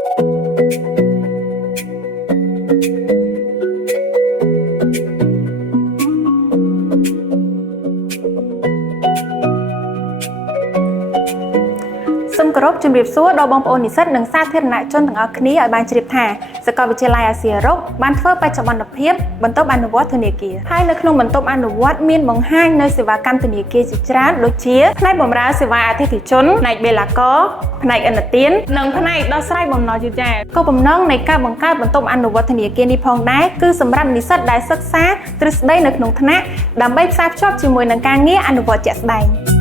សូមគោរពជំរាបសួរដល់បងប្អូននិស្សិតនិងសាធារណជនទាំងអស់គ្នាឲ្យបានជ្រាបថាសាកលវិទ្យាល័យអាស៊ីអឺរ៉ុបបានធ្វើបច្ចុប្បន្នភាពបន្ទប់អនុវត្តធនាគារហើយនៅក្នុងបន្ទប់អនុវត្តមានបង្ហាញនៅសេវាកម្មធនាគារជាច្រើនដូចជាផ្នែកបម្រើសេវាអតិថិជនផ្នែកបេឡាករផ្នែកឥណទាននិងផ្នែកដោះស្រាយបំណុលយឺតយ៉ាវគោលបំណងនៃការបង្កើតបន្ទប់អនុវត្តធនាគារនេះផងដែរគឺសម្រាប់និស្សិតដែលសិក្សាទ្រឹស្ដីនៅក្នុងថ្នាក់ដើម្បីផ្សារភ្ជាប់ជាមួយនឹងការងារអនុវត្តជាក់ស្ដែង